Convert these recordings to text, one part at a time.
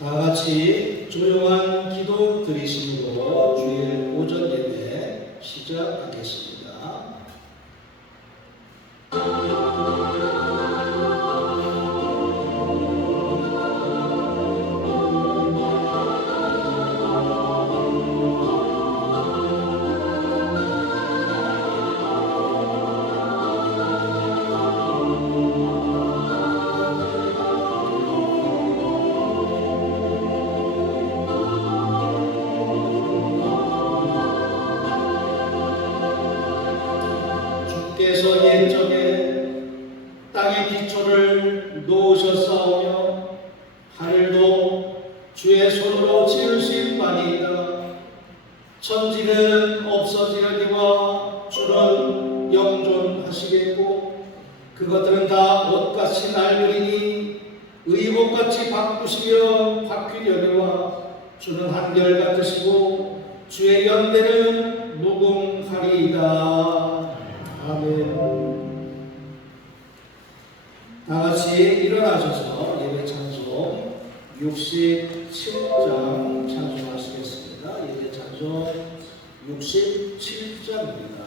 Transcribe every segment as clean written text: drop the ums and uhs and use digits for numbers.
다 같이 조용한 기도 드리심으로 주일 오전 예배 시작하겠습니다. 주께서 옛적에 땅의 기초를 놓으셨사오며 하늘도 주의 손으로 지으신 바니이다. 천지는 없어지려니와 주는 영존하시겠고 그것들은 다 옷같이 낡으리니 의복같이 바꾸시며 바뀌려니와 주는 한결같으시고 주의 연대는 무궁하리이다. 아멘. 다 같이 일어나셔서 예배 찬송 67장 찬송하시겠습니다. 예배 찬송 67장입니다.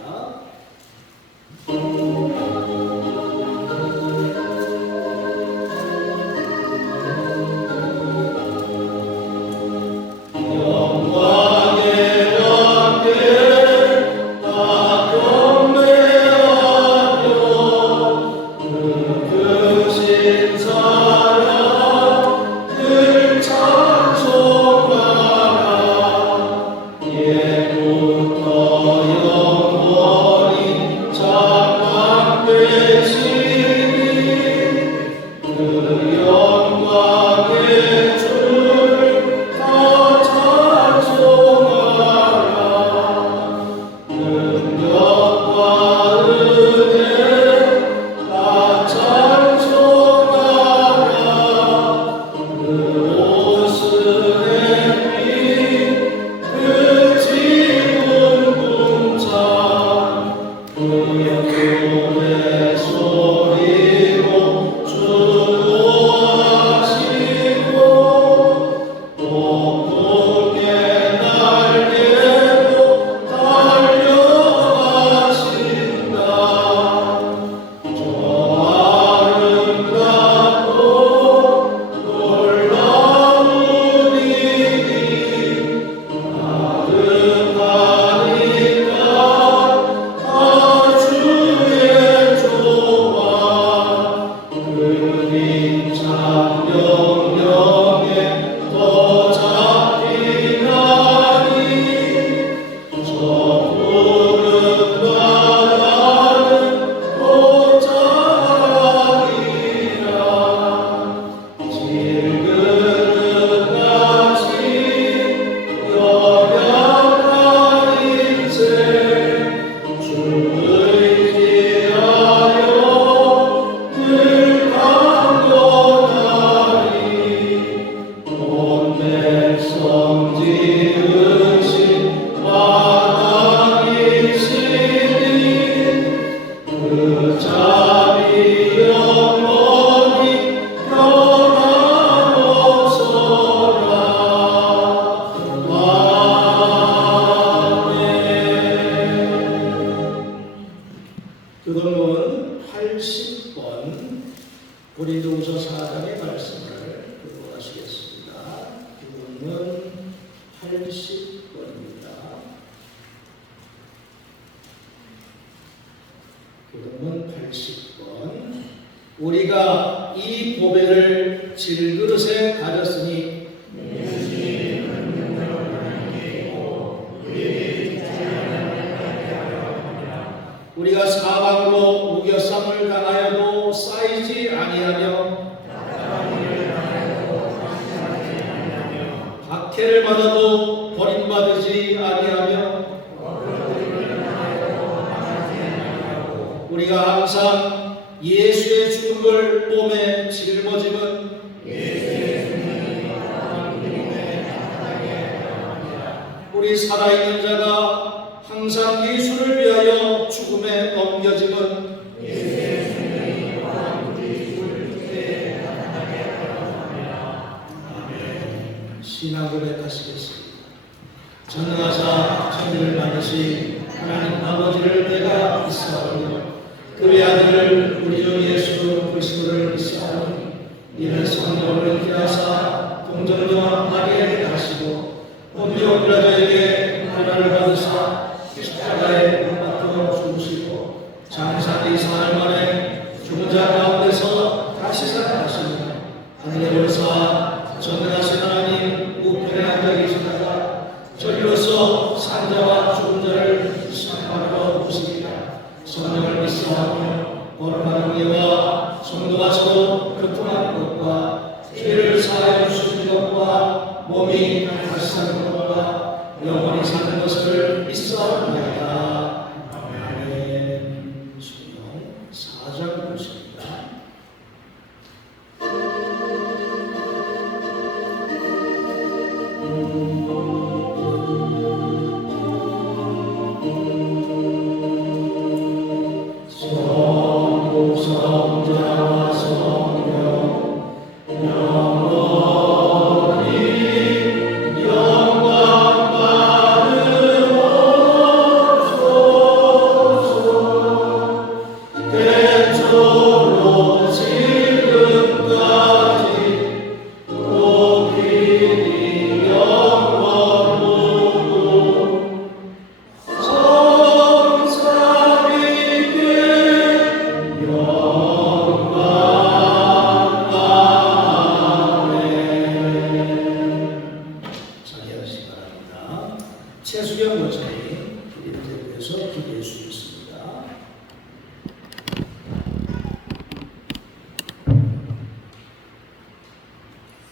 그동은 80번 고린도후서 4장의 말씀을 듣고 가시겠습니다. 그동은 80번입니다. 그동은 80번. 우리가 이 보배를 질그릇에 가졌으니 우리가 사방으로 우겨쌈을 당하여도 쌓이지 아니하며 박해를 받아도 버림받지 아니하며 우리가 항상 예수의 죽음을 몸에 짊어지면 우리 살아있는 자가 항상 예수를 위하여 죽음에 넘겨짐은 신앙 고백하시겠습니다. 전능하사 천지를 만드신 하나님 아버지를 내가 믿사오며 그의 아들 우리 주 예수 그리스도를 믿사오니 이는 성령을 인하사 동정녀와 마리아에게 하시고 본디오 빌라도에게 고난을 받으사 십자가에 못 박혀 죽으시고 장사기 사흘 만에 죽은 자 가운데서 다시 살아나시며 하늘에 올사 전능하신 하나님 우편에 앉아 계시다가 저리로서 산자와 죽은 자를 심판하러 오시리라. 성령을 믿사오며 거룩한 예와 성도가 서로 교통하는 것과 죄를 사하여 주시는 것과 몸이 다시 사는 것과 영원히 사는 것을 믿사옵나이다. 아멘. 성령 4장 보십니다. 성자와 성령 영원히 영광 받으옵소서. 대초로 지금까지 높이 영원으로 성삼위께 영광. 아멘. 자리하시기 바랍니다. 최수경 목사님 우리를 위해서 기도해 주시겠습니다.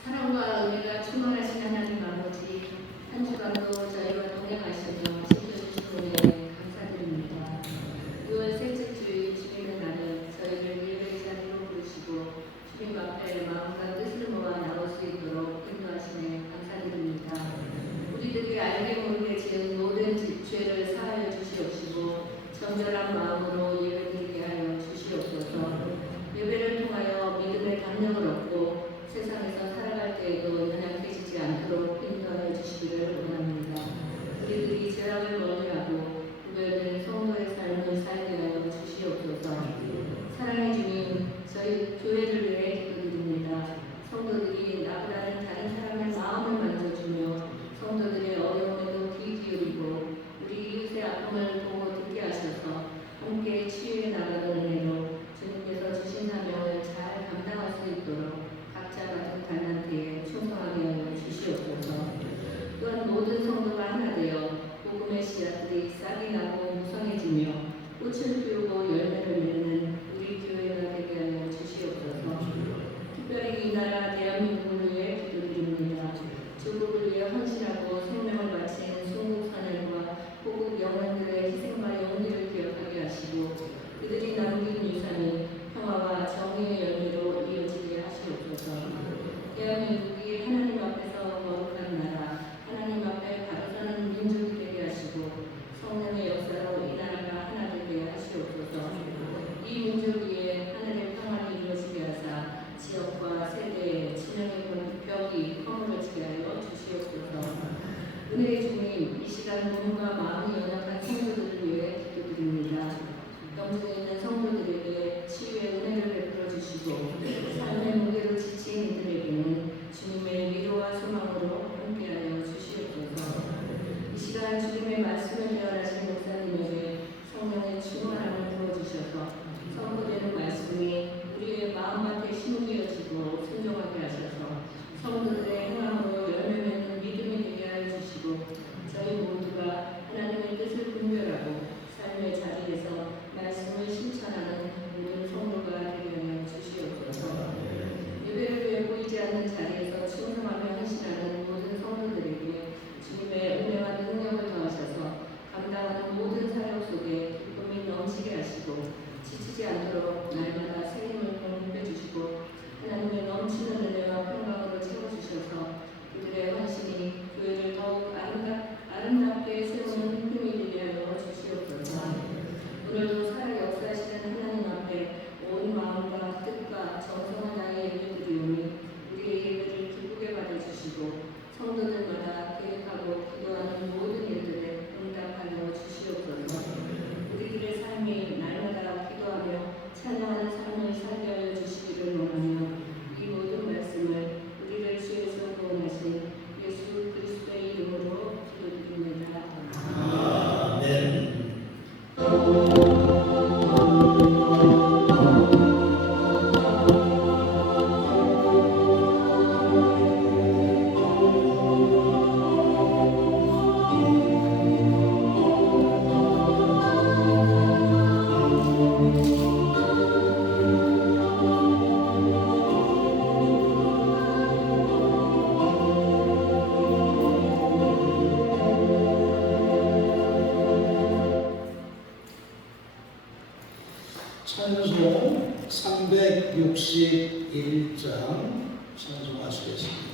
사랑과 은혜가 충만하신 하나님 아버지, 한 주간도 저희와 동행하시며 지켜주신 은혜에 감사드립니다. 6월 셋째 주일 주님의 날은 저희를 예배의 자리로 부르시고 주님 앞에 마음과 뜻을 모아 나올 수 있도록 인도하시네 감사드립니다. 우리들이 알게 모르게 지은 모든 죄를 사하여 주시옵시고 정결한 마음으로 예배드리게 하여 주시옵소서. 예배를 통하여 믿음의 담력을 얻고 세상에서 살아갈 때에도 연약해지지 않도록 인도하여 주시기를 원합니다. 우리들이 죄악을 멀리하고 구별된 성도의 삶을 살게 하여 주시옵소서. 사랑의 주님, 저희 교회를 위해 기도드립니다. 성도들이 나보다는 다른 사람의 마음을 만져주며 성도들의 어려움에도 귀 기울이고 우리 이웃의 아픔을 보고 듣게 하셔서 함께 치유해 나가는 은혜로 주님께서 주신 사명을 잘 감당할 수 있도록 각자 가진 달란트에 충성하게 하여 주시옵소서. 또한 모든 성도가 하나 되어 복음의 씨앗들이 싹이 나고 무성해지며 꽃을 피우고 열매를 맺는 우리 교회가 되게 하여 주시옵소서. 특별히 이 나라 대한민국을 위해 기도드립니다. 조국을 위해 헌신하고 생명을 바친 순국 선열과 호국 영혼들의 희생과 용기를 기억하게 하시고 그들이 남긴 유산이 평화와 정의의 열매로 이어지게 하시옵소서. 대한민국이 하나님 앞에서 거룩한 나라, 하나님 앞에 바로 서는 민족이 되게 하시고 성령의 역사로 이 나라가 하나 되게 하시옵소서. 이 민족 위에 하늘의 평안이 이루어지게 하사 지역과 세대의 진영의 벽이 허물어지게 하여 주시옵소서. 은혜의 주님, 이 시간 몸과 마음이 연약한 성도들을 위해 기도드립니다. 병중에 있는 성도들에게 치유의 은혜를 베풀어 주시고 삶의 무게로 지친 이들에게는 주님의 위로와 소망으로 함께하여 주시옵소서. 이 시간 주님의 말씀을 대언하신 목사님에게 성령의 충만함을 부어주셔서 선포되는 말씀이 우리의 마음밭에 심기어지고 순종하게 하셔서 성도들의 행함으로 열매 맺는 믿음이 되게 하여 주시고 저희 모두가 하나님의 뜻을 분별하고 삶의 자리에서 말씀을 실천하는 모든 성도가 되게 하여 주시옵소서. 예배를 위해 보이지 않는 자리에서 충성하며 헌신하는 모든 성도들에게 주님의 은혜와 능력을 더하셔서 감당하는 모든 사역 속에 기쁨이 넘치게 하시고 지치지 않도록 날마다 새 힘을 공급해 주시고 하나님의 넘치는 은혜와 평강으로 채워주셔서 그들의 헌신이 교회를 더욱 아름답게 세우는 힘이 되게 하여 주시옵소서. 오늘도 살아 역사하시는 하나님 앞에 온 마음과 뜻과 정성을 다해 예배드리오니 우리의 예배를 기쁘게 받아주시고 성도들 찬송 361장 찬송하시겠습니다.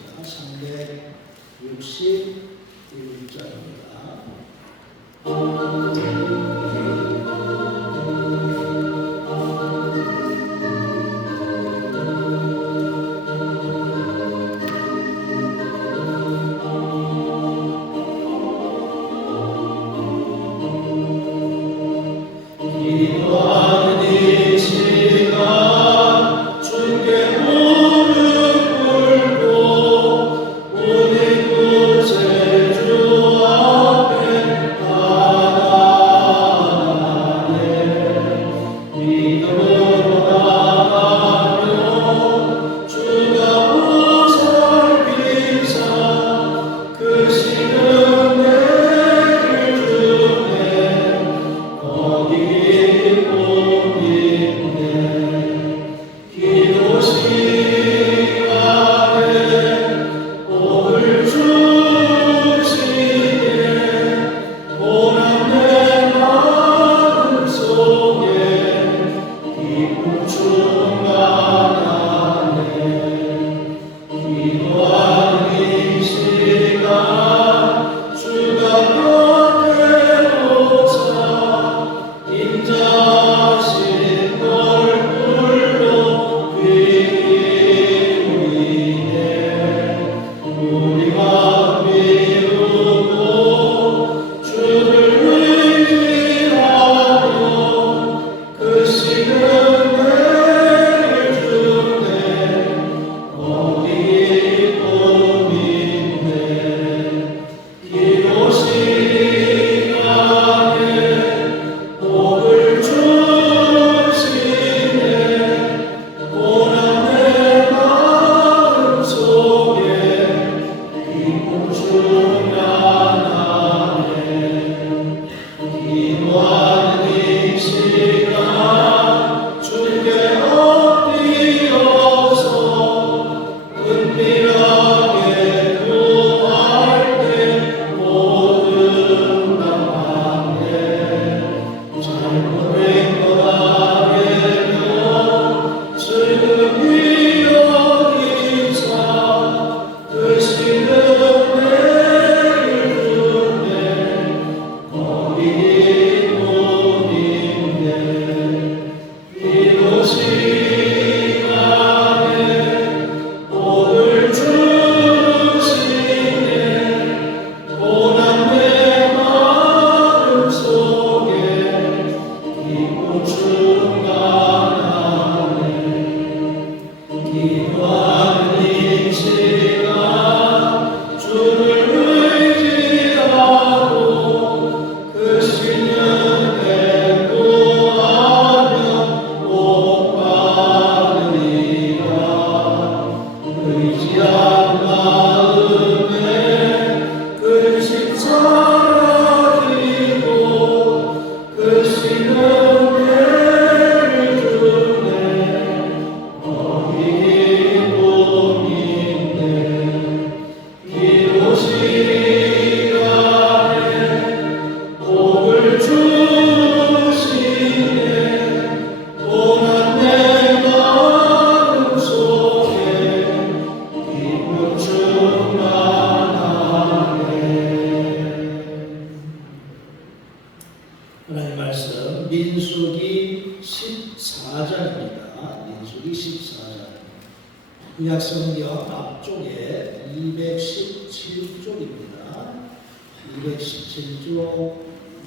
217쪽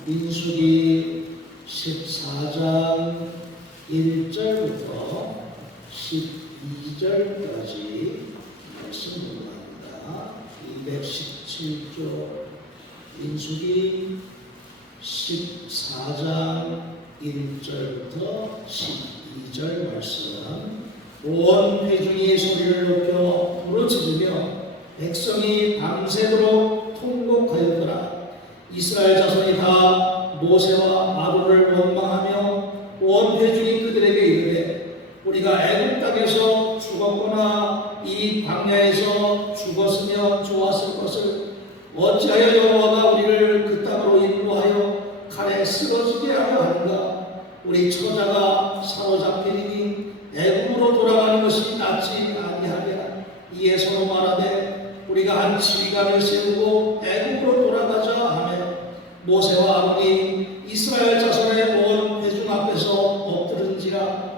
민수기 14장 1절부터 12절까지 말씀 공부합니다. 217쪽 민수기 14장 1절부터 12절 말씀. 온 회중이 소리를 높여 부르짖으며 백성이 밤새도록 통곡하였더라. 이스라엘 자손이 다 모세와 아론을 원망하며 온 회중이 그들에게 이르되 우리가 애굽 땅에서 죽었거나 이 광야에서 죽었으면 좋았을 것을 어찌하여 여호와가 우리를 그 땅으로 인도하여 칼에 쓰러지게 하려 하는가. 우리 처자가 살아 사로잡히니 애굽으로 돌아가는 것이 낫지 아니하냐. 이에 서로 말하되 우리가 한 지휘관을 세우고 애굽으로 돌아가자 하며 모세와 아론이 이스라엘 자손의 온 회중 앞에서 엎드른지라.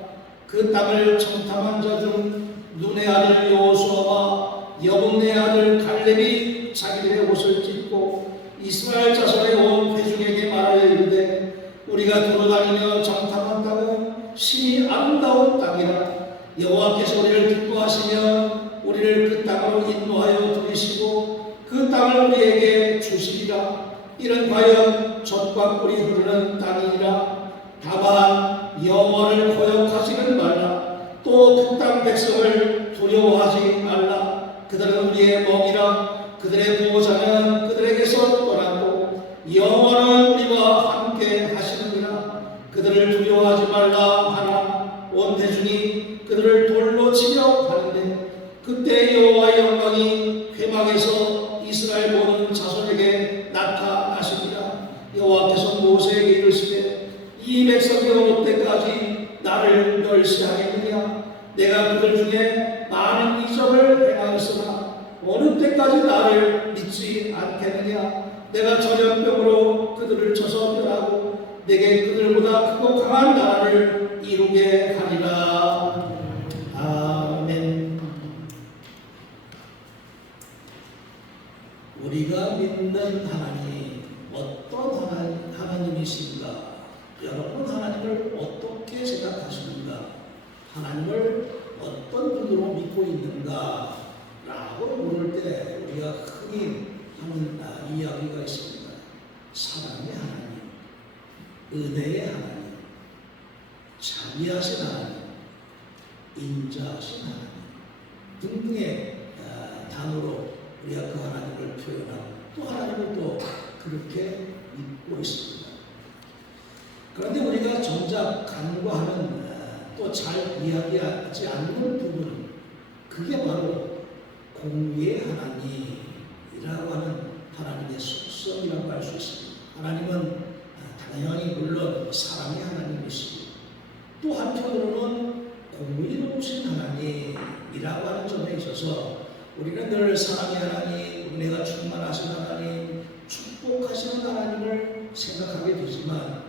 그 땅을 청탐한 자 중 눈의 아들 여호수아와 여분의 아들 갈렙이 자기들의 옷을 찢고 이스라엘 자손의 온 회중에게 말하여 이르되 우리가 돌아다니며 정탐한다고 심히 아름다운 땅이라. 여호와께서 우리를 기뻐하시며 우리를 그 땅으로 인도하여 들이시고 그 땅을 우리에게 주시리라. 이는 과연 젖과 꿀이 흐르는 땅이니라. 다만 여호와를 거역하지는 말라. 또 그 땅 백성을 두려워하지 말라. 그들은 우리의 먹이라. 그들의 보호자는 그들에게서 떠나고 여호와는 우리와 함께 하시느니라. 그들을 두려워하지 말라 하나 온 대중이 그들을 돌로 치려 하는데 그때 여호와의 영광이 회막에서 이스라엘 모든 자손에게 나타나시니라. 여호와께서 모세에게 이르시되 이 백성이 어느 때까지 나를 멸시하겠느냐. 내가 그들 중에 많은 이적을 행하였으나 어느 때까지 나를 믿지 않겠느냐. 내가 전염병으로 그들을 쳐서 멸하고 내게 그들보다 크고 강한 나라를 이루게 하리라. 아멘. 우리가 믿는 하나님 어떤 하나님이신가? 여러분 하나님을 어떻게 생각하시는가? 하나님을 어떤 분으로 믿고 있는가? 라고 물을 때 우리가 흔히 하는 이야기가 있습니다. 사랑의 하나님, 은혜의 하나님, 자비하신 하나님, 인자하신 하나님 등등의 단어로 우리가 그 하나님을 표현하고 또 하나님을 또 그렇게 믿고 있습니다. 그런데 우리가 정작 간과하는 또 잘 이야기하지 않는 부분, 그게 바로 공의의 하나님이라고 하는 하나님의 속성이라고 할 수 있습니다. 하나님은 당연히 물론 사랑의 하나님이시고 또 한편으로는 공의로우신 하나님이라고 하는 점에 있어서 우리는 늘 사랑의 하나님, 은혜가 충만하신 하나님, 축복하시는 하나님을 생각하게 되지만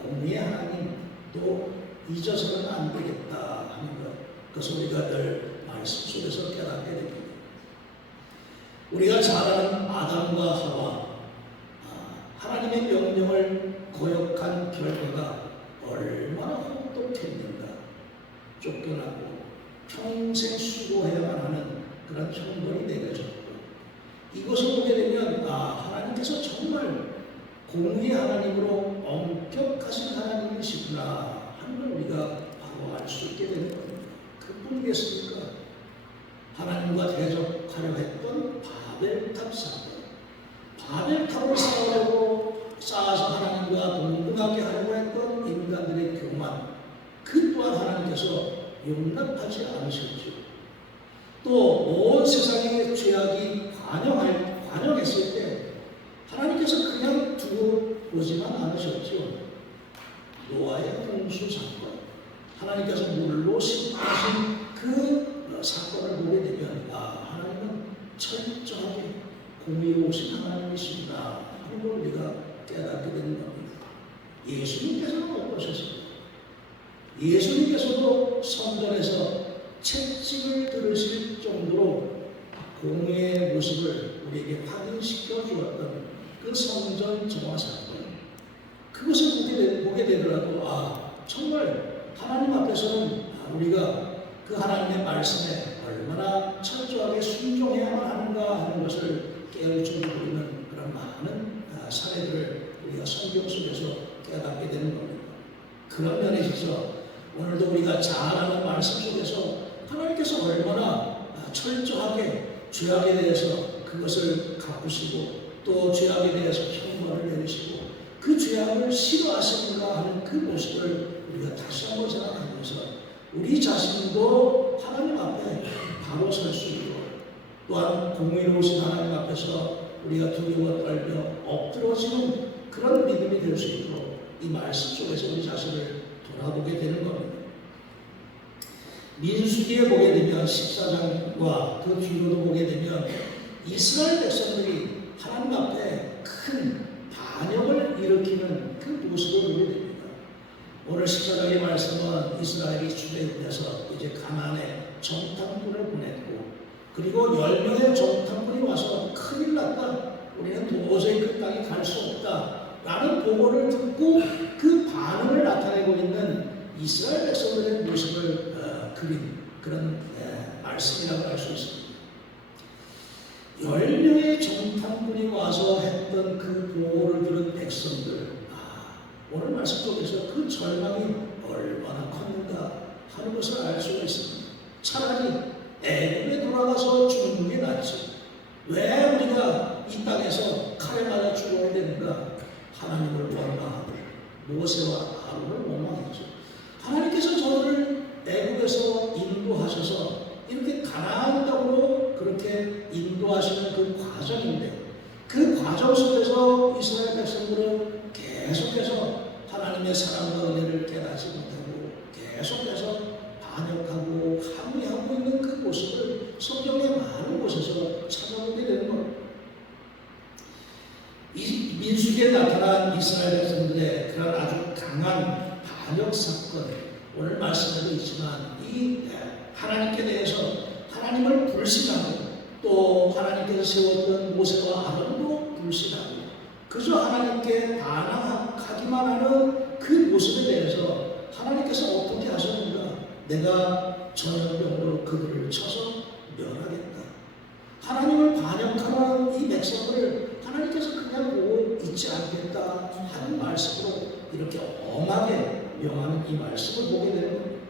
공의의 하나님도 잊어서는 안 되겠다 하는 것, 그것을 우리가 늘 말씀 속에서 깨닫게 됩니다. 우리가 잘 아는 아담과 하와, 하나님의 명령을 거역한 결과가 얼마나 혹독했는가. 쫓겨나고 평생 수고해야만 하는 그런 형벌이 내려졌고, 이것을 보게 되면 하나님께서 정말 공의의 하나님으로 엄격하신 하나님이시구나 하는 걸 우리가 바로 알 수 있게 되는 겁니다. 그뿐이겠습니까? 하나님과 대적하려 했던 바벨탑 사건, 바벨탑을 쌓아서 하나님과 동등하게 하려고 했던 인간들의 교만, 그 또한 하나님께서 용납하지 않으셨죠. 또 온 세상의 죄악이 관영했을 때 하나님께서 그냥 두고 보지만 않으셨죠. 노아의 홍수 사건, 하나님께서 물로 심하신 그 사건을 보게 되면 하나님은 철저하게 공의로우신 하나님이십니다 하는 걸 우리가 깨닫게 되는 겁니다. 예수님께서는 어떠셨습니까? 예수님께서도 성전에서 채찍을 들으실 정도로 공의의 모습을 우리에게 확인시켜 주었던 그 성전 정화 사건, 그것을 보게 되더라도 정말 하나님 앞에서는 우리가 그 하나님의 말씀에 얼마나 철저하게 순종해야만 하는가 하는 것을 깨울 줄을 모르는 그런 많은 사례들을 우리가 성경 속에서 깨닫게 되는 겁니다. 그런 면에 있어서 오늘도 우리가 잘 아는 말씀 속에서 하나님께서 얼마나 철저하게 죄악에 대해서 그것을 갚으시고 또 죄악에 대해서 형벌을 내리시고 그 죄악을 싫어하시는가 하는 그 모습을 우리가 다시 한번 생각하면서 우리 자신도 하나님 앞에 바로 설 수 있고 또한 공의로우신 하나님 앞에서 우리가 두려워 떨며 엎드러지는 그런 믿음이 될 수 있도록 이 말씀 속에서 우리 자신을 돌아보게 되는 겁니다. 민수기에 보게 되면 14장과 그 뒤로도 보게 되면 이스라엘 백성들이 하나님 앞에 큰 반역을 일으키는 그 모습을 보게 됩니다. 오늘 14장의 말씀은 이스라엘이 출애굽해서 이제 가나안에 정탐꾼을 보냈고, 그리고 10명의 정탐꾼이 와서 큰일 났다, 우리는 도저히 그 땅에 갈 수 없다 라는 보고를 듣고 그 반응을 나타내고 있는 이스라엘 백성들의 모습을 그린 그런 말씀이라고 할 수 있습니다. 10명의 정탐꾼이 와서 했던 그 보고를 들은 백성들, 오늘 말씀 속에서 그 절망이 얼마나 컸는가 하는 것을 알 수가 있습니다. 차라리 애굽에 돌아가서 죽는 게 낫지, 왜 우리가 이 땅에서 칼에 맞아 죽어야 되는가, 하나님을 원망하고 모세와 아론을 원망했죠. 하나님께서 저들을 애굽에서 인도하셔서 이렇게 가나안 땅으로 그렇게 인도하시는 그 과정인데, 그 과정 속에서 이스라엘 백성들은 계속해서 하나님의 사랑과 은혜를 깨닫지 못하고 계속해서 반역하고 항의하고 있는 그 모습을 성경의 많은 곳에서 찾아보게 되는 겁니다. 이 민수기에 나타난 이스라엘 백성들의 그런 아주 강한 반역 사건, 오늘 말씀에도 있지만 이 하나님께 대해서 하나님을 불신하고 또 하나님께서 세웠던 모세와 아론도 불신하고 그저 하나님께 반항하기만 하는 그 모습에 대해서 하나님께서 어떻게 하셨는가, 내가 전염병으로 그들을 쳐서 멸하겠다. 하나님을 반역하는 이 백성을 하나님께서 그냥 보고 있지 않겠다 하는 말씀으로 이렇게 엄하게 명하는 이 말씀을 보게 되는 겁니다.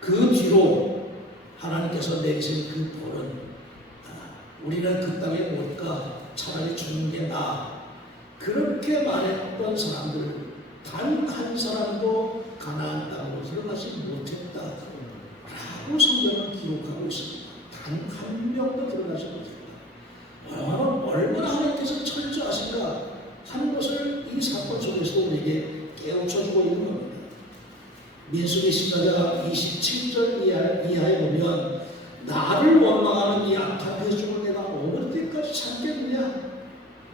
그 뒤로 하나님께서 내리신 그 벌은 우리는 그 땅에 못 가, 차라리 죽는 게 나아, 그렇게 말했던 사람들 단 한 사람도 가나안 땅으로 들어가지 못했다 라고 성경은 기록하고 있습니다. 단 한 명도 들어가지 못했다. 얼마나 하나님께서 철저하신가 하는 것을 이 사건 속에서 우리에게 깨우쳐주고 있는 겁니다. 민수기 14장 27절 이하에 보면, 나를 원망하는 이 악한 회중을 내가 어느 때까지 참겠느냐,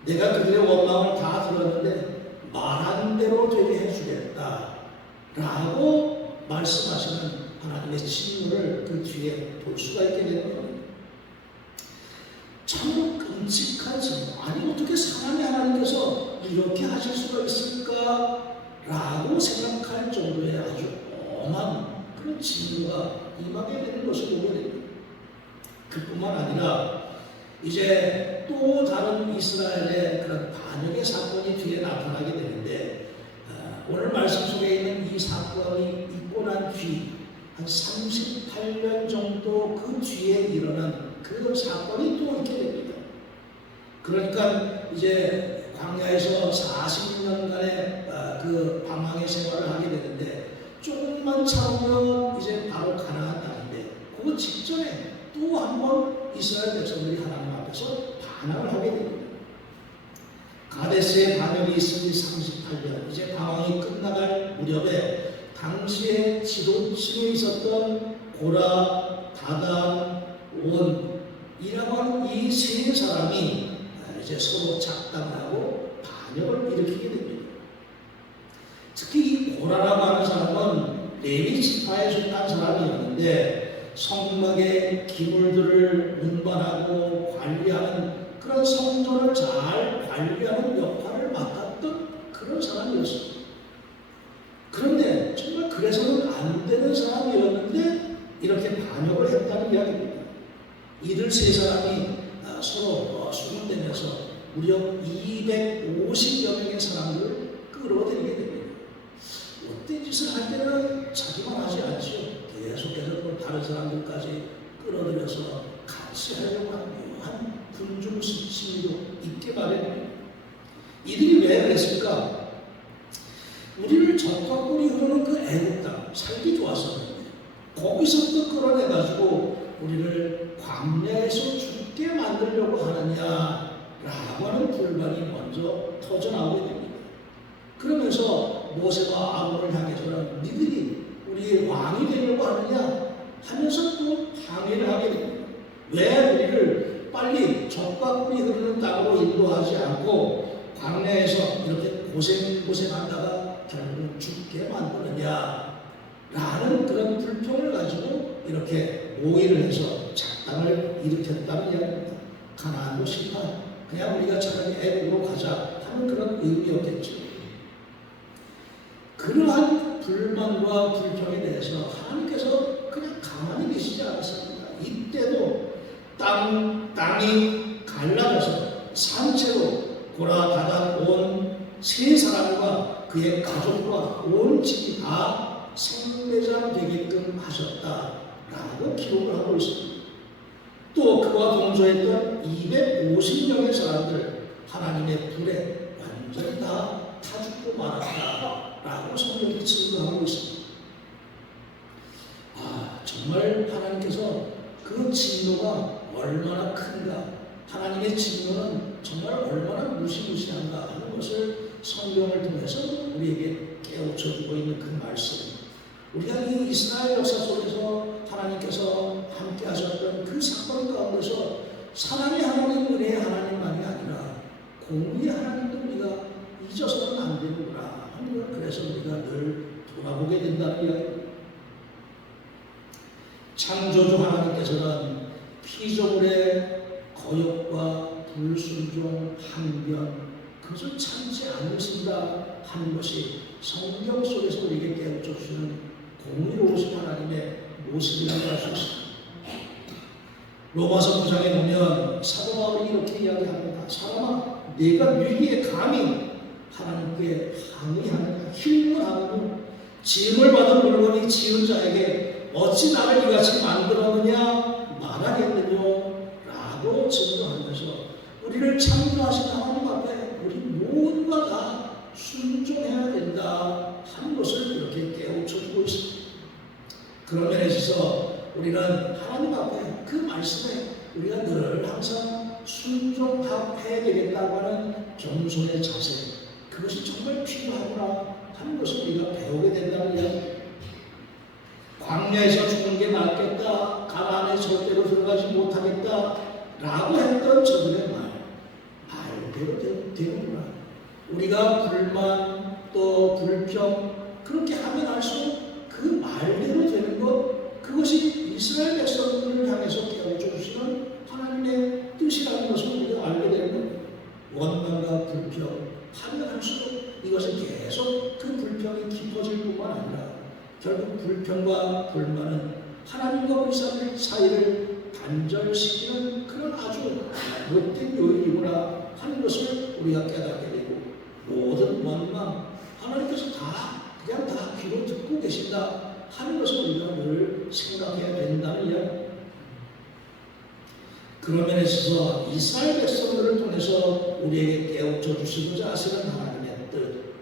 내가 그들의 원망을 다 들었는데 말한 대로 되게 해주겠다 라고 말씀하시는 하나님의 진노를 그 뒤에 볼 수가 있게 되는 겁니다. 참 끔찍한 진노, 아니 어떻게 사람이 하나님께서 이렇게 하실 수가 있을까 라고 생각할 정도의 아주 엄한 그런 진노가 임하게 되는 것을 보게 됩니다. 그뿐만 아니라 이제 또 다른 이스라엘의 그런 반역의 사건이 뒤에 나타나게 되는데, 오늘 말씀 속에 있는 이 사건이 있고 난 뒤 한 38년 정도 그 뒤에 일어난 그 사건이 또 있게 됩니다. 그러니까 이제 광야에서 40년간의 그 방황의 생활을 하게 되는데, 조금만 참으면 이제 바로 가나안 땅인데, 그 직전에 또 한 번 이스라엘 백성들이 하나님 앞에서 반항을 하게 됩니다. 가데스의 반역이 있으니 38년, 이제 방황이 끝나갈 무렵에 당시에 지도층에 있었던 고라, 다단, 온이라고 하는 이 세 사람이 이제 서로 작당하고 반역을 일으키게 됩니다. 특히 이 고라라고 하는 사람은 레위 지파에 속한 사람이었는데, 성막의 기물들을 운반하고 관리하는 그런 성전을 잘 관리하는 역할을 맡았던 그런 사람이었습니다. 그런데 정말 그래서는 안 되는 사람이었는데 이렇게 반역을 했다는 이야기입니다. 이들 세 사람이 서로 수군대면서 무려 250여 명의 사람들을 끌어들이게 됩니다. 어떤 짓을 할 때는 자기만 하지 않죠. 계속해서 또 다른 사람들까지 끌어들여서 같이 하려고 하는 묘한 군중심리도 있게 마련입니다. 이들이 왜 그랬을까? 우리를 적과 꿀이 흐르는 그 애국 땅, 살기 좋았었는데 거기서부터 끌어내가지고 우리를 광야에서 죽게 만들려고 하느냐라고 하는 불만이 먼저 터져나오게 됩니다. 그러면서 모세와 아론을 향해서는 니들이 우리 왕이 되려고 하느냐 하면서 또 항의를 하게 됩니다. 왜 우리를 빨리 젖과 꿀이 흐르는 땅으로 인도하지 않고 광야에서 이렇게 고생한다가 결국은 죽게 만드느냐 라는 그런 불평을 가지고 이렇게 모의를 해서 작당을 일으켰다는 이야기입니다. 가나안도 싫다. 그냥 우리가 차라리 애국으로 가자 하는 그런 의미였겠죠. 그러한 불만과 불평에 대해서 하나님께서 그냥 가만히 계시지 않았습니다. 이때도 땅이 갈라져서 산채로 고라다가 온 세 사람과 그의 가족과 온 집이 다 생매장 되게끔 하셨다라고 기록을 하고 있습니다. 또 그와 동조했던 250명의 사람들 하나님의 불에 완전히 다 타죽고 말았다라고 성경이 증거하고 있습니다. 정말 하나님께서 그 진노가 얼마나 큰가, 하나님의 진노는 정말 얼마나 무시무시한가 하는 것을 성경을 통해서 우리에게 깨우쳐주고 있는 그 말씀. 우리가 이 이스라엘 역사 속에서 하나님께서 함께 하셨던 그 사건 가운데서 사랑의 하나님, 은혜의 하나님만이 아니라 공의의 하나님도 우리가 잊어서는 안 되는구나 하는 걸 그래서 우리가 늘 돌아보게 된다는 이야기입니다. 창조주 하나님께서는 피조물의 거역과 불순종, 항변 그것을 참지 않으신다 하는 것이 성경 속에서 우리에게 깨우쳐 주시는 공의로우신 하나님의 모습이라고 할 수 있습니다. 로마서 9장에 보면 사도 바울이 이렇게 이야기합니다. 사람아, 네가 위기에 감히 하나님께 항의하느냐, 흉문하느냐, 지음을 받은 물건이 지은 자에게 어찌 나를 이같이 만들었느냐 말하겠느냐 라고 증거하면서 우리를 창조하신 하나님 앞에 우리 모두가 다 순종해야 된다 하는 것을 이렇게 깨우쳐주고 있습니다. 그런 면에 있어서 우리는 하나님 앞에 그 말씀에 우리가 늘 항상 순종해야 되겠다고 하는 겸손의 자세, 그것이 정말 필요하구나 하는 것을 우리가 배우게 된다는 이야기. 광야에서 죽는 게 낫겠다, 가나안에 절대로 들어가지 못하겠다 라고 했던 저들의 말대로 되는구나. 우리가 불만 또 불평 그렇게 하면 할수록 그 말대로 되는 것, 그것이 이스라엘 백성들을 향해서 깨워줘 주시는 하나님의 뜻이라는 것을 우리가 알게 되는 겁니다. 원망과 불평 하면 할수록 이것은 계속 그 불평이 깊어질 뿐만 아니라 결국 불평과 불만은 하나님과 우리 사이를 단절시키는 그런 아주 못된 요인이구나 하는 것을 우리가 깨닫게 되고, 모든 원망 하나님께서 그냥 다 귀로 듣고 계신다 하는 것을 우리가 늘 생각해야 된다는 이야기. 그런 면에 있어서 이스라엘 백성들을 통해서 우리에게 깨우쳐 주시고자 하시는 하나님의 뜻,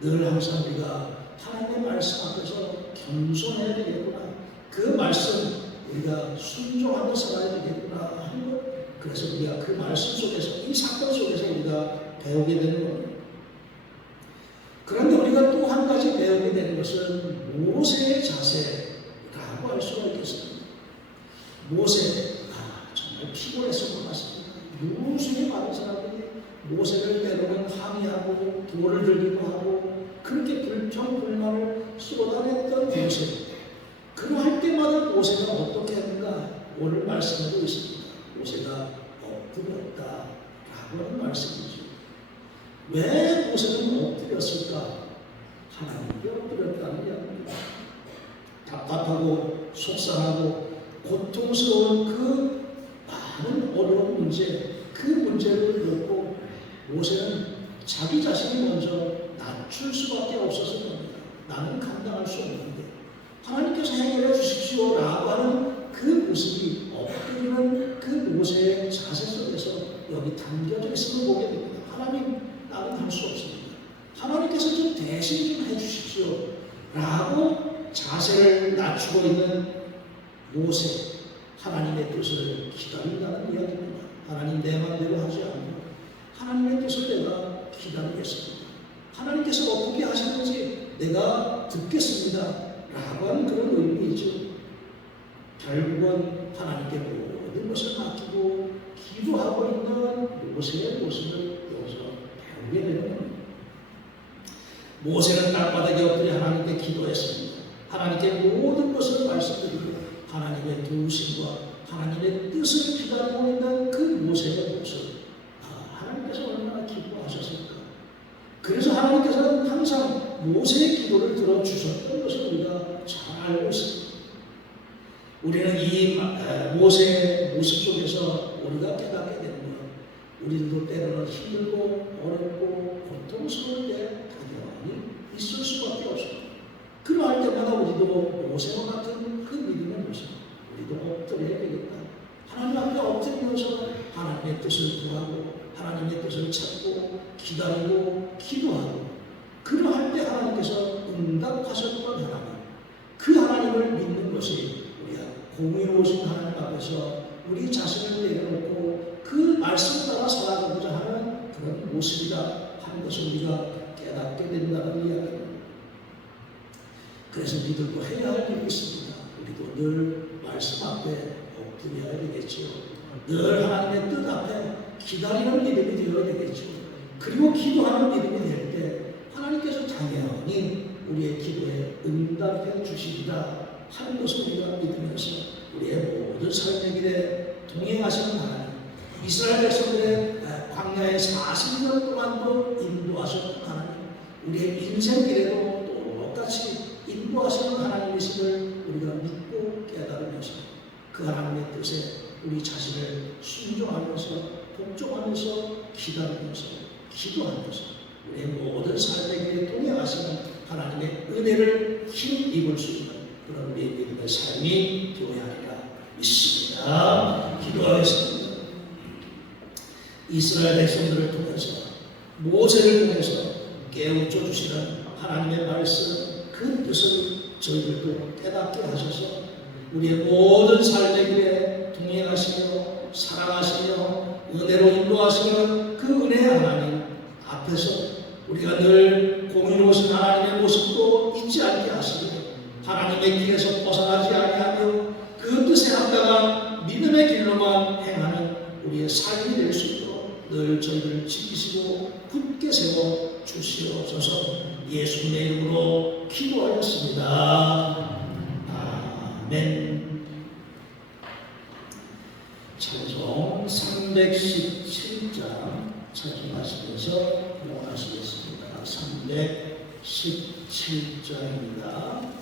늘 항상 우리가 하나님의 말씀 앞에서 겸손해야 되겠구나, 그 말씀 우리가 순종하며 살아야 되겠구나 하는 것, 그래서 우리가 그 말씀 속에서, 이 사건 속에서 우리가 배우게 되는 겁니다. 그런데 우리가 또 한 가지 배우게 되는 것은 모세의 자세라고 할 수가 있겠습니다. 모세, 정말 피곤했을 것 같습니다. 무수히 많은 사람들이 모세를 때로는 항의하고 돌을 들기도 하고 그렇게 불평 불만을 쏟아냈던 모세. 그러할 때마다 모세가 어떻게 했는가? 오늘 말씀에도 있습니다. 모세가 엎드렸다라고 하는 말씀이죠. 왜 모세는 엎드렸을까? 하나님께 엎드렸다는 이야기입니다. 답답하고 속상하고 고통스러운 그 많은 어려운 문제, 그 문제를 놓고 모세는 자기 자신이 먼저 낮출 수밖에 없었을 겁니다. 나는 감당할 수 없는데 하나님께서 해결해 주십시오 라고 하는 그 모습이 엎드리는 그 모세의 자세 속에서 여기 담겨져 있음을 보게 됩니다. 하나님, 나는 할 수 없습니다. 하나님께서 좀 대신 좀 해주십시오 라고 자세를 낮추고 있는 모세, 하나님의 뜻을 기다린다는 이야기입니다. 하나님, 내 맘대로 하지 않고 하나님의 뜻을 내가 기다리겠습니다. 하나님께서 어떻게 하시는지 내가 듣겠습니다 라고 하는 그런 의미이죠. 결국은 하나님께 모든 것을 맡기고 기도하고 있는 모세의 모습을 여기서 배우게 되는 겁니다. 모세는 땅바닥에 엎드려 하나님께 기도했습니다. 하나님께 모든 것을 말씀드리고 하나님의 도우심과 하나님의 뜻을 기다리고 있는 그 모세의 모습. 하나님께서 얼마나 기뻐하셨을까. 그래서 하나님께서는 항상 모세의 기도를 들어주셨던 것을 우리가 잘 알고 있습니다. 우리는 이 모세의 모습 속에서 우리가 깨닫게 되는 것, 우리도 때로는 힘들고 어렵고 고통스러울 때 당연히 있을 수밖에 없습니다. 그러할 때마다 우리도 모세와 같은 그 믿음의 모습, 우리도 엎드려야 되겠다. 하나님 앞에 엎드리면서 하나님의 뜻을 구하고 하나님의 뜻을 찾고 기다리고 기도하고, 그러할 때 하나님께서 응답하셨던 하나님, 그 하나님을 믿는 것이 우리가 공의로우신 하나님 앞에서 우리 자신을 내려놓고 그 말씀 따라 살아가고자 하는 그런 모습이다 하는 것을 우리가 깨닫게 된다는 이야기입니다. 그래서 믿음도 해야 할 일이 있습니다. 우리도 늘 말씀 앞에 엎드려야 되겠죠. 늘 하나님의 뜻 앞에 기다리는 믿음이 되어야 되겠죠. 그리고 기도하는 믿음이 될 때 하나님께서 당연히 우리의 기도에 응답해 주시리라 하는 것을 우리가 믿으면서 우리의 모든 삶의 길에 동행하시는 하나님, 이스라엘 백성들의 광야의 40년 동안도 인도하셨던 하나님, 우리의 인생 길에도 똑같이 인도하시는 하나님이심을 우리가 믿고 깨달으면서 그 하나님의 뜻에 우리 자신을 순종하면서 복종하면서 기다리면서 기도하면서 우리의 모든 삶의 길에 동행하시는 하나님의 은혜를 힘입을 수 있는 그런 우리의 믿음의 삶이 되어야 하리라 믿습니다. 기도하겠습니다. 이스라엘 백성들을 통해서 모세를 통해서 깨우쳐 주시는 하나님의 말씀, 그 뜻을 저희들도 깨닫게 하셔서 우리의 모든 삶의 길에 동행하시며 사랑하시며 은혜로 인도하시는 그 은혜의 하나님 앞에서 우리가 늘 공의로우신 하나님의 모습도 잊지 않게 하시고 하나님의 길에서 벗어나지 아니하며 그 뜻에 합당한 믿음의 길로만 행하는 우리의 삶이 될 수 있도록 늘 저희를 지키시고 굳게 세워 주시옵소서. 예수님의 이름으로 기도하였습니다. 아멘. 찬송 317장 찬송하시면서 명하시겠습니다. 317장입니다.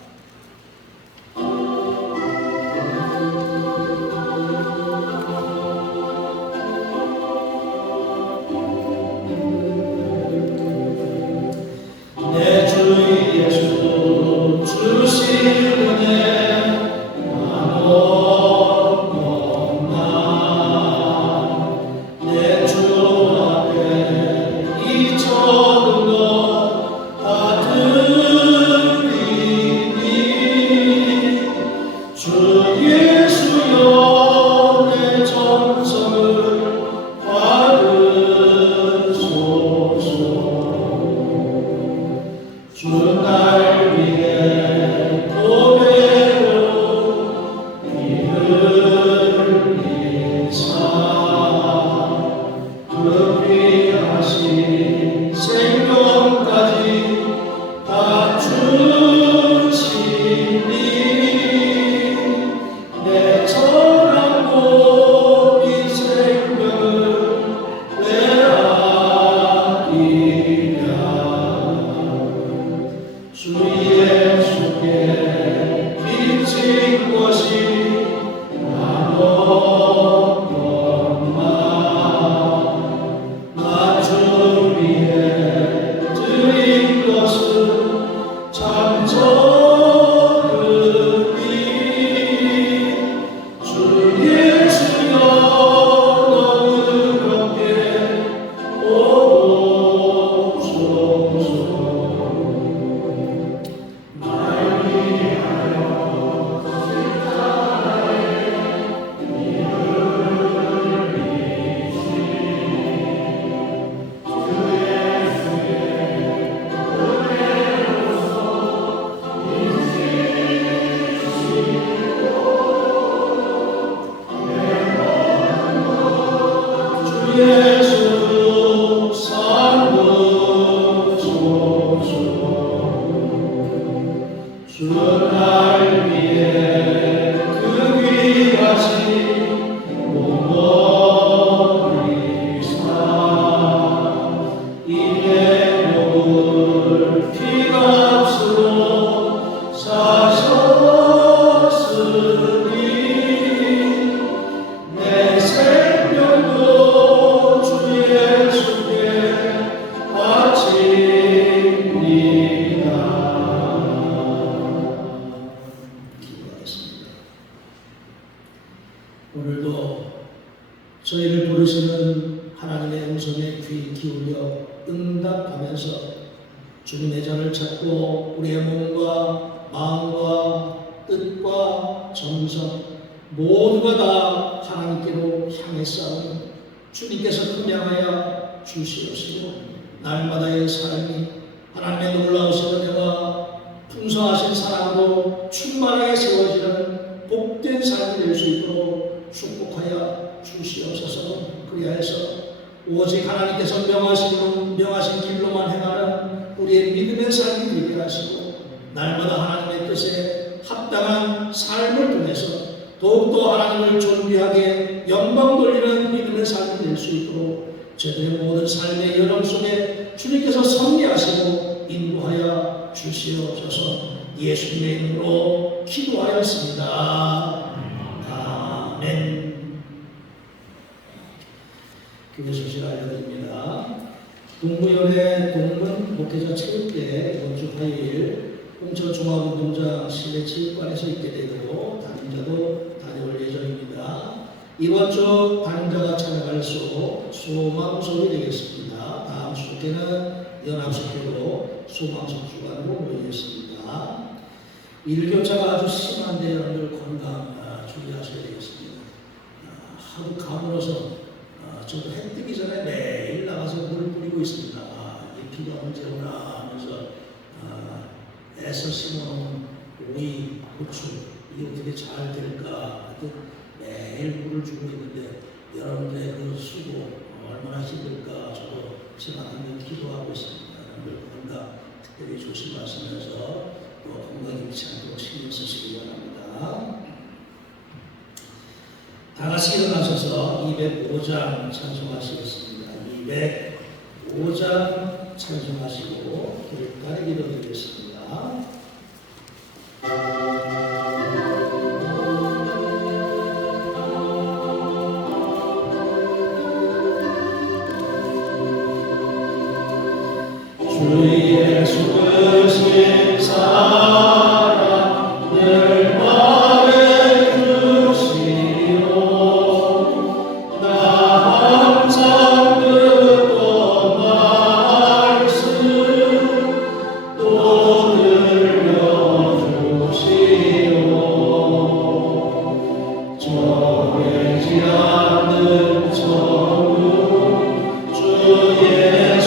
오늘도 저희를 부르시는 하나님의 음성에 귀 기울여 응답하면서 주님의 전을 찾고 우리의 몸과 마음과 뜻과 정성 모두가 다 하나님께로 향해 싸우는 주님께서 긍량하여 주시옵시고 날마다의 삶이 하나님의 놀라우신 은혜와 풍성하신 사랑으로 충만하게 세워지는 복된 삶이 될 수 있도록 축복하여 주시옵소서. 그리하여서 오직 하나님께서 명하신 길로만 행하는 우리의 믿음의 삶이 되게 하시고 날마다 하나님의 뜻에 합당한 삶을 통해서 더욱더 하나님을 존귀하게 영광 돌리는 믿음의 삶이 될 수 있도록 저희의 모든 삶의 여정 속에 주님께서 섭리하시고 인도하여 주시옵소서. 예수님의 이름으로 기도하였습니다. 아멘. 교회 소식 알려드립니다. 동무연의 동문 목회자 체육대 이번 주 화요일 홍천 종합운동장 실내 체육관에서 있게 되고 담임자도 다녀올 예정입니다. 이번 주 담임자가 참여할 수 소망석이 되겠습니다. 다음 주께는 연합석회로 소망석 주관으로 모이겠습니다. 일교차가 아주 심한데 여러분들 건강 주의하셔야 되겠습니다. 하도 가물어서 저도 해 뜨기 전에 매일 나가서 물을 뿌리고 있습니다. 이 비가 언제 오나 하면서 애써 심어놓은 오이, 고추 이게 어떻게 잘 될까 매일 물을 주고 있는데 여러분들의 그 수고 얼마나 힘들까 저도 생각하며 기도하고 있습니다. 여러분들 건강 특별히 조심하시면서 또 건강 잃지 않도록 신경 쓰시기 바랍니다. 다 같이 일어나셔서 205장 찬송하시겠습니다. 205장 찬송하시고 길가에 기도드리겠습니다. 주 예수 크신 사랑 늘 마음에 두시오. 나 항상 듣던 말씀 또 들려주시오. 정해지 않는 정우 주 예수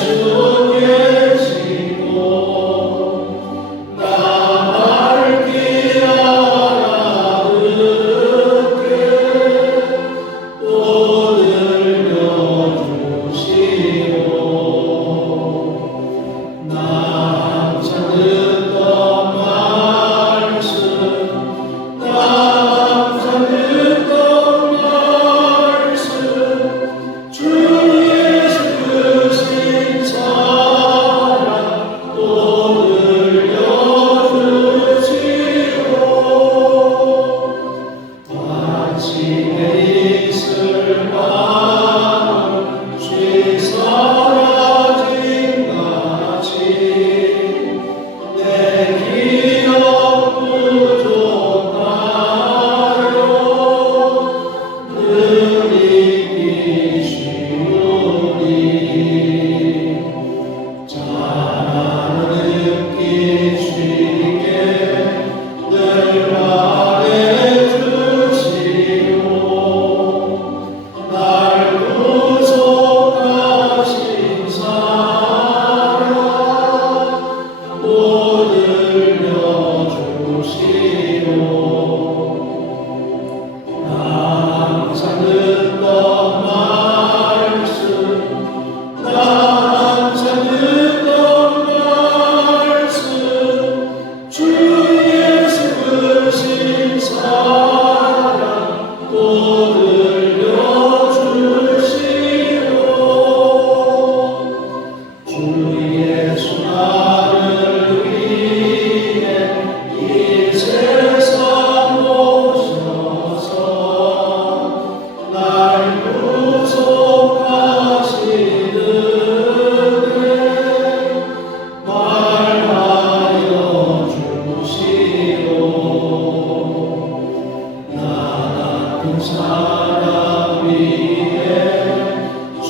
사람 위에 주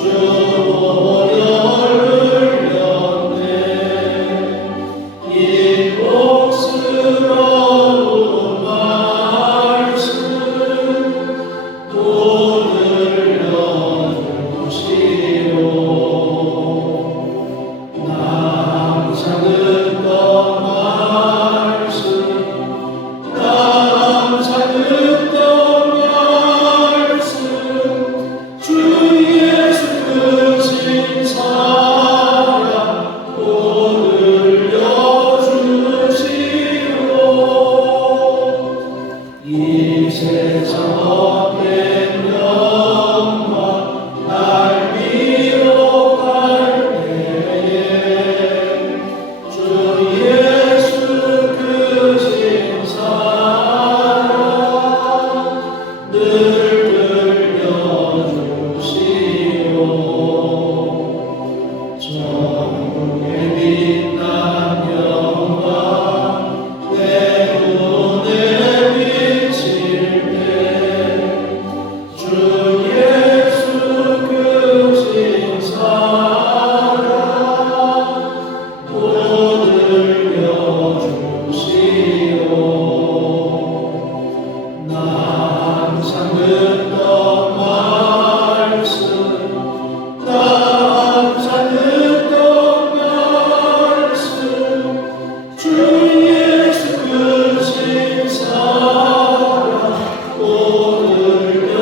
보혈을 흘렸네. 이 복스러운 말씀 또 들려주시오. 나 항상 듣던 말씀, 나 항상 듣던 말씀, 주 예수 크신 사랑 또 들려주시오. 이 세상 헛된 영광 날 밀어갈 때에 주 예수 크신 사랑 늘 들려주시오. 전국에 빛난 영광 내 눈에 비칠 때 주 예수 크신 사랑 또 들려주시오. 나 항상 듣던 말씀, 나 항상 듣던 말씀, 주 예수 크신 사랑 또 들려주시오.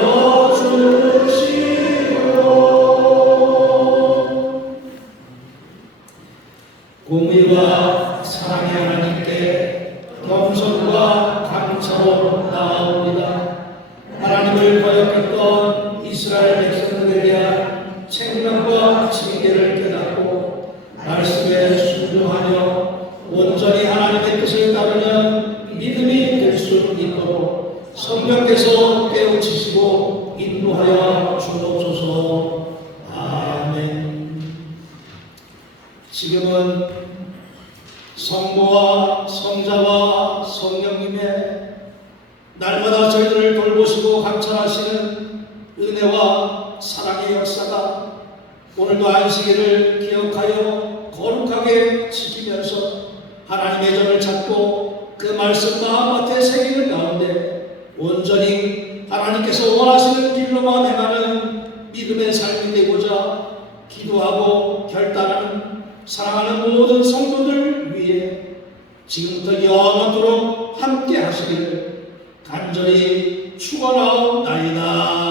공의와 사랑의 하나님께 겸손과 감사로 나아옵니다. 하나님을 거역했던 이스라엘 백성들에 대한 책망과 징계를 깨닫고 말씀에 순종하며 온전히 하나님의 뜻을 따르는 믿음이 될 수 있도록 성령께서 깨우치시고 인도하여 주옵소서. 아멘. 지금은 성부와 성자와 성령님의 날마다 저희들을 돌보시고 감찰하시는 은혜와 사랑의 역사가 오늘도 안식일을 기억하여 거룩하게 지키면서 하나님의 전을 찾고 그 말씀 마음밭에 새기는 가운데 온전히 하나님께서 원하시는 길로만 행하는 믿음의 삶이 되고자 기도하고 결단하는 사랑하는 모든 성도들 위해 지금부터 영원토록 함께 하시기를 간절히 축원하옵나이다.